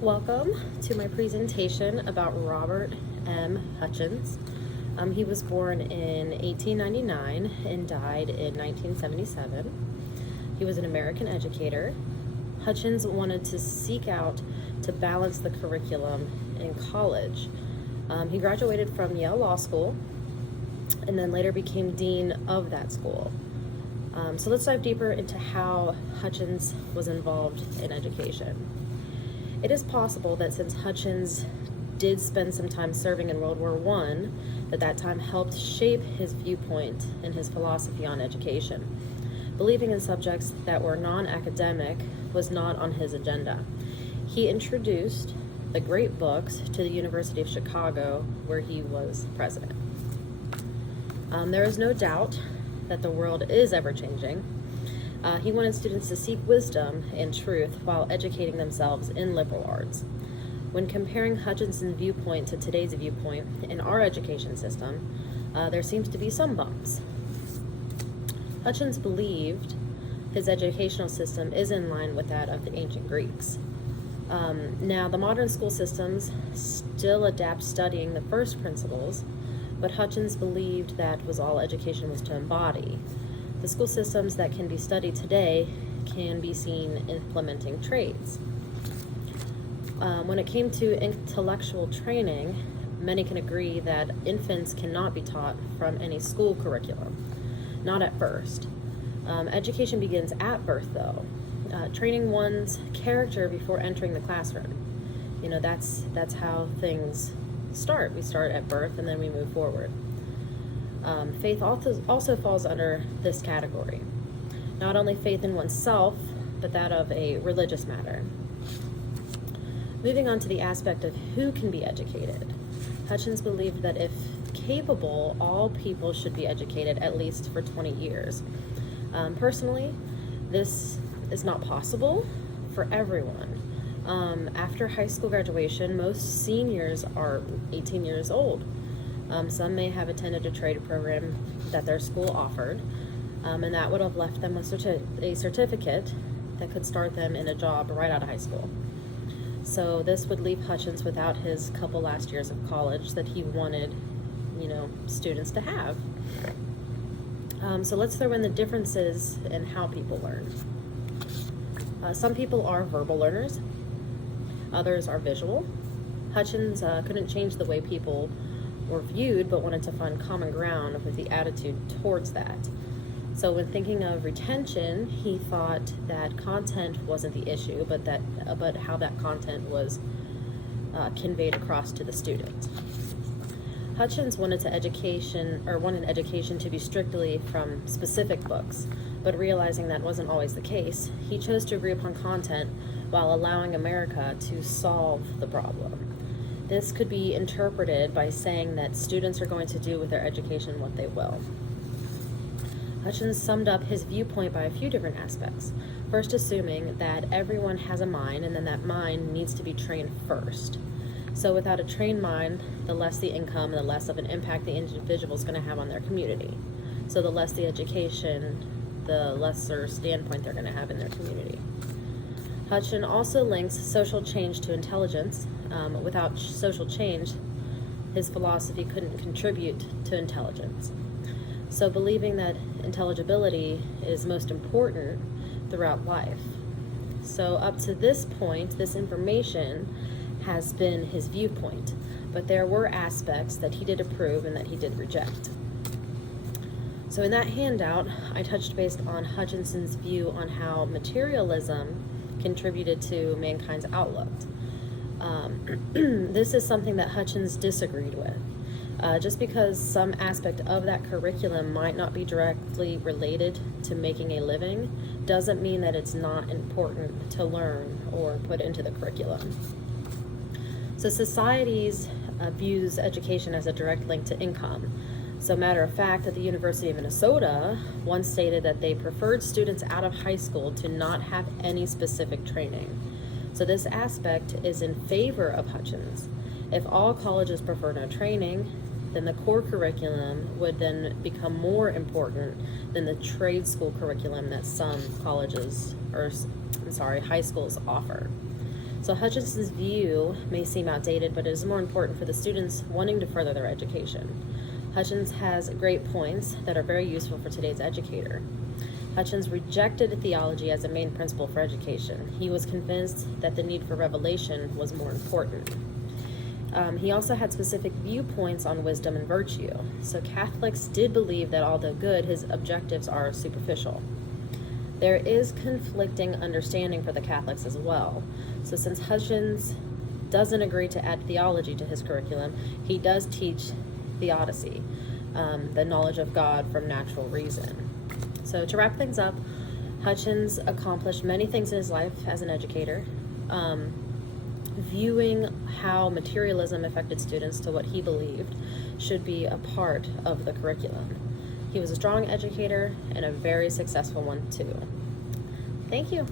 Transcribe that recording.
Welcome to my presentation about Robert M. Hutchins. He was born in 1899 and died in 1977. He was an American educator. Hutchins wanted to seek out to balance the curriculum in college. He graduated from Yale Law School and then later became dean of that school. So let's dive deeper into how Hutchins was involved in education. It is possible that since Hutchins did spend some time serving in World War I, that time helped shape his viewpoint and his philosophy on education. Believing in subjects that were non-academic was not on his agenda. He introduced the great books to the University of Chicago, where he was president. There is no doubt that the world is ever-changing. He wanted students to seek wisdom and truth while educating themselves in liberal arts. When comparing Hutchinson's viewpoint to today's viewpoint in our education system, there seems to be some bumps. Hutchins believed his educational system is in line with that of the ancient Greeks. Now, the modern school systems still adapt studying the first principles, but Hutchins believed that was all education was to embody. The school systems that can be studied today can be seen implementing trades. When it came to intellectual training, many can agree that infants cannot be taught from any school curriculum, not at first. Education begins at birth, though, training one's character before entering the classroom. You know, that's how things start. We start at birth and then we move forward. Faith also falls under this category. Not only faith in oneself, but that of a religious matter. Moving on to the aspect of who can be educated. Hutchins believed that if capable, all people should be educated at least for 20 years. Personally, this is not possible for everyone. After high school graduation, most seniors are 18 years old. Some may have attended a trade program that their school offered, and that would have left them a certificate that could start them in a job right out of high school. So this would leave Hutchins without his couple last years of college that he wanted, students to have. So let's throw in the differences in how people learn. Some people are verbal learners, others are visual. Hutchins couldn't change the way people were viewed, but wanted to find common ground with the attitude towards that. So when thinking of retention, he thought that content wasn't the issue, but how that content was conveyed across to the student. Hutchins wanted education to be strictly from specific books, but realizing that wasn't always the case, he chose to agree upon content while allowing America to solve the problem. This could be interpreted by saying that students are going to do with their education what they will. Hutchins summed up his viewpoint by a few different aspects. First, assuming that everyone has a mind and then that mind needs to be trained first. So without a trained mind, the less the income, the less of an impact the individual is going to have on their community. So the less the education, the lesser standpoint they're going to have in their community. Hutchins also links social change to intelligence. Without social change, his philosophy couldn't contribute to intelligence. So believing that intelligibility is most important throughout life. So up to this point, this information has been his viewpoint, but there were aspects that he did approve and that he did reject. So in that handout, I touched base on Hutchinson's view on how materialism contributed to mankind's outlook. This is something that Hutchins disagreed with. Just because some aspect of that curriculum might not be directly related to making a living doesn't mean that it's not important to learn or put into the curriculum. So societies views education as a direct link to income. So matter of fact, at the University of Minnesota, once stated that they preferred students out of high school to not have any specific training. So this aspect is in favor of Hutchins. If all colleges prefer no training, then the core curriculum would then become more important than the trade school curriculum that some high schools offer. So Hutchins's view may seem outdated, but it is more important for the students wanting to further their education. Hutchins has great points that are very useful for today's educator. Hutchins rejected theology as a main principle for education. He was convinced that the need for revelation was more important. He also had specific viewpoints on wisdom and virtue. So Catholics did believe that although good, his objectives are superficial. There is conflicting understanding for the Catholics as well. So since Hutchins doesn't agree to add theology to his curriculum, he does teach theodicy, the knowledge of God from natural reason. So to wrap things up, Hutchins accomplished many things in his life as an educator. Viewing how materialism affected students to what he believed should be a part of the curriculum. He was a strong educator and a very successful one too. Thank you.